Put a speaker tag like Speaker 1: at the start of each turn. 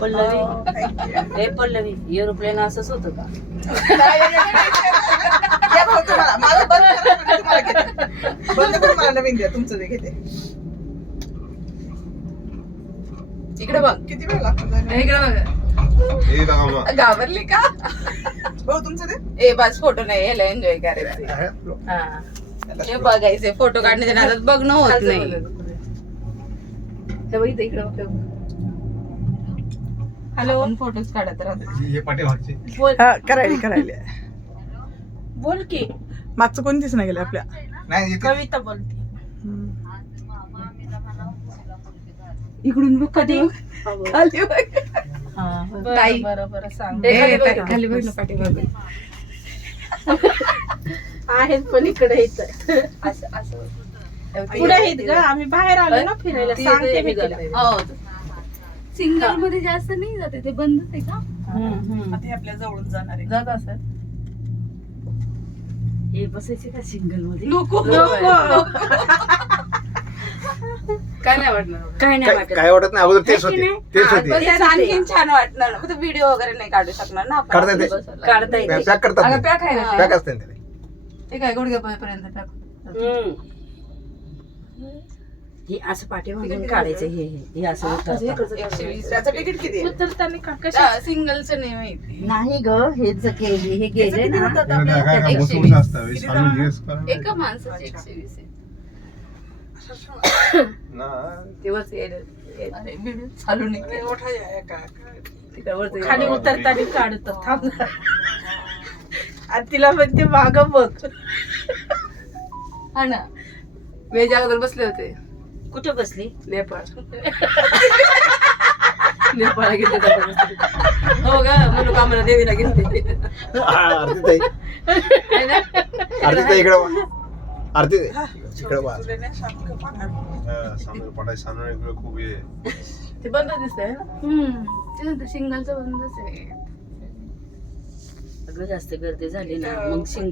Speaker 1: पल्लवी? हे पल्लवी एरोप्लेन असंच होतं का?
Speaker 2: इकडे बघ.
Speaker 3: किती वेळ लागतो जायला?
Speaker 2: इकडे बघ. घाबरली का?
Speaker 3: भाऊ तुमचं ते?
Speaker 2: ए बस फोटो नाही यायला एन्जॉय करायचे.
Speaker 1: हा.
Speaker 2: हे बघायचे फोटो काढण्याच्या नादात बघणं होत नाही. हॅलो? फोटोज काढत राहतो.
Speaker 4: हे पाठीमागचे.
Speaker 3: हा करायली करायली.
Speaker 1: बोल की.
Speaker 3: मागचं कोणतीच नाही गेलं आपल्या?
Speaker 4: नाही इथे-
Speaker 1: कविता बोलते.
Speaker 2: इकडून बघ कधी खाली बघ. ताई.
Speaker 1: बरं बरं सांग.
Speaker 2: ए, ताई, खाली बघ ना पाठीमागे.
Speaker 1: आहेत पण इकडे येत पुढे आहेत ग आम्ही बाहेर आलो ना फिरायला सांगते मी तुला.
Speaker 2: हो. सिंगलमध्ये जास्त नाही जाते ते बंदच आहे का?
Speaker 3: आता हे आपल्या जवळून जाणार आहे.
Speaker 2: जात असत
Speaker 1: हे बसायचे का सिंगलमध्ये
Speaker 2: नको. काय नाही वाटणार
Speaker 1: काय नाही
Speaker 4: काय
Speaker 1: वाटत.
Speaker 4: काय वाटत नाही? अगोदर तेच होते? तेच
Speaker 2: हा,
Speaker 4: होते.
Speaker 2: पण त्यात आणखीन छान वाटणार. व्हिडिओ वगैरे नाही काढू शकणार ना आपण.
Speaker 4: काढता येते.
Speaker 2: बसायला.
Speaker 1: काढता येते.
Speaker 4: पॅक करतात
Speaker 2: अगं पॅक आहे ना?
Speaker 4: पॅक असते ना ते.
Speaker 2: ते काय गुडघ्यापर्यंत पॅक
Speaker 1: हम्म. हे असं पाठीमागून काढायचं हे हे हे असं उतरतं.
Speaker 2: एकशे वीस
Speaker 3: त्याचं तिकीट किती आहे?
Speaker 1: उतरताना का? कशा?
Speaker 2: सिंगलचं नाही माहिती.
Speaker 1: नाही ग हे जर गेले हे गेले ना?
Speaker 4: काय काय. असतं. हे
Speaker 2: एका माणसाचे एकशे वीस आहे. दिवस चालू नाही
Speaker 1: खाली उतरताना काढतो. थांब आणि तिला म्हणते माग बघ.
Speaker 2: हा ना. वेज अगोदर बसले होते.
Speaker 1: कुठे बसली?
Speaker 2: नेपाळ. नेपाळ गेले हो का मनोकामना देवीला गेलते
Speaker 4: आरती ताई. आरती ताई इकडे. आरती इकडे
Speaker 3: सांगू?
Speaker 4: सामने इकडे खूप हे.
Speaker 2: ते बंद दिसतंय ते सिंगलचं बंदच आहे.
Speaker 1: अगं जास्त गर्दी झाली ना मग शिंग